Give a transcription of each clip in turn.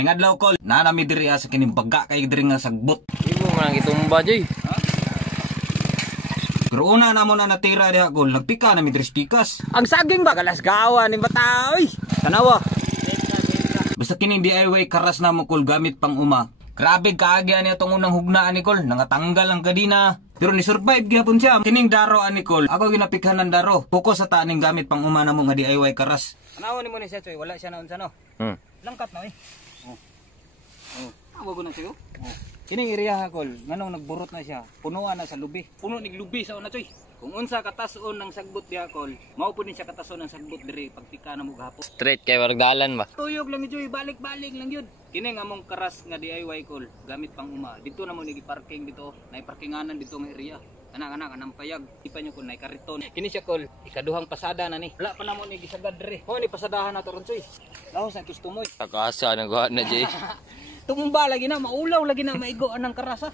Ngadlaw kol, nanami diri sa kining baga kay diri nga sagbot. Ibo man gitumba joy. Pero una na mo na natira diha kol, nagpika na mi diri stikas. Ang saging ba kalasgawa ni bata oy. Tanawa. Basta kining DIY karas na mo kol gamit pang uma. Grabe kaagyan niya itong unang hugnaan ni Col. Nangatanggal ang kadina. Pero ni-survive gyapon siya. Kining daro ani Col. Ako ginapikhan ng daro. Focus sa taaning gamit pang uma na mo nga DIY karas. Tanawa ni mo ni siya choy, wala siya naon sa no. Langkat na eh. Amo ko na siya. Kining iriya ha Col, nganong nagburot na siya. Punuan na sa lubi. Puno nig lubi sa una choy. Kung unsa katason ng sagbot diha Col, mao po din siya katason ng sagbot diri pagpika na mo gahapon. Straight kay warag dalan ba? Tuyog lang joy, balik-balik lang yun. Kini nga mong karas nga DIY Col, gamit pang uma. Dito na mo ni parking dito, nay parkinganan dito nga area. Anak-anak anang payag, ipa nyo kun nay kariton. Kini siya Col, ikaduhang pasada na ni. Wala pa na mo ni gisagad diri. Ho ni pasadahan na to ron choy. Laos ang kustomoy. Takasa nagawa na jay. Tumba lagi na, maulaw lagi na maigo anang karasa.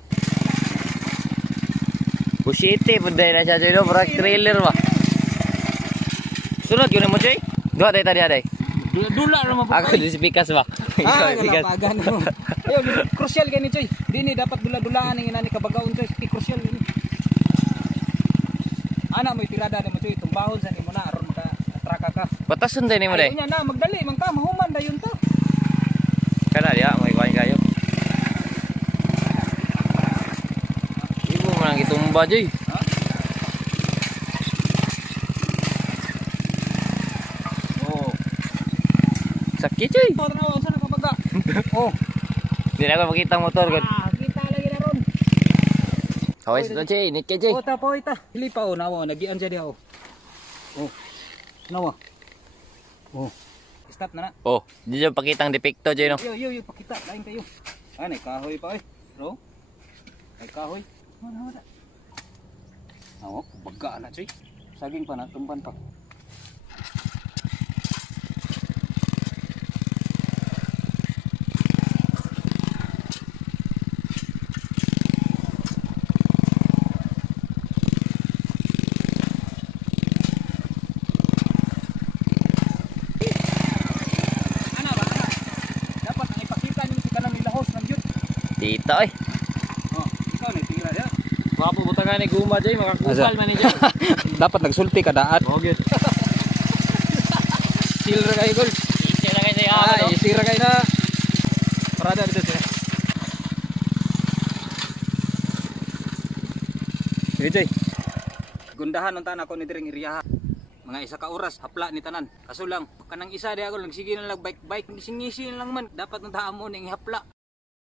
Pusiti pud na siya joy, no? Parang trailer ba? Sunod yun mo joy. Duha tay tadi aday. Dula ra mo Ako di pikas ba? Kalapagan mo. Ayo, crucial gani choy. Dini dapat dula-dulaan ning inani kabagaon choy. Crucial gani. Ana mo tirada ni mo choy, tumbahon sa nimo na aron maka-traka ka. Batason day nimo day. Ayun na, magdali man ka, mahuman dayon ta. Kana dia may kuan kayo. Ibo man gitumba joy. Ha? Oh. Sakit joy. Motor na unsa na kabaga. Oh. Di na ako makita ang motor gud. Kita lagi na ron. Kaway sa joy, nikya joy. Oh, tapoy ta. Dili pa oh, nawa nagian siya diha oh. Oh. Nawa. Oh. Stop na na. Oh, di jud pakitang depekto joy no. Yo, pakita lain kayo. Ay, kahoy pa eh. Bro. Ay kahoy. Wala. Awo, baga na choy. Saging pa na, tumban pa. Tita eh. Oh, ikaw na tira dia. Mga pubutangan ni guma joy, makakupal man ni joy. Dapat nagsulti ka daan. Oh, good. Silra kay gol. Sira kay say Ay, sira kay na. Parada dito siya. Joy. Gundahan unta na ako ni diring iriya. Mga isa ka oras hapla ni tanan. Kaso lang kanang isa di ako nagsige na lang bike-bike, ngisi lang man. Dapat unta amo ning hapla.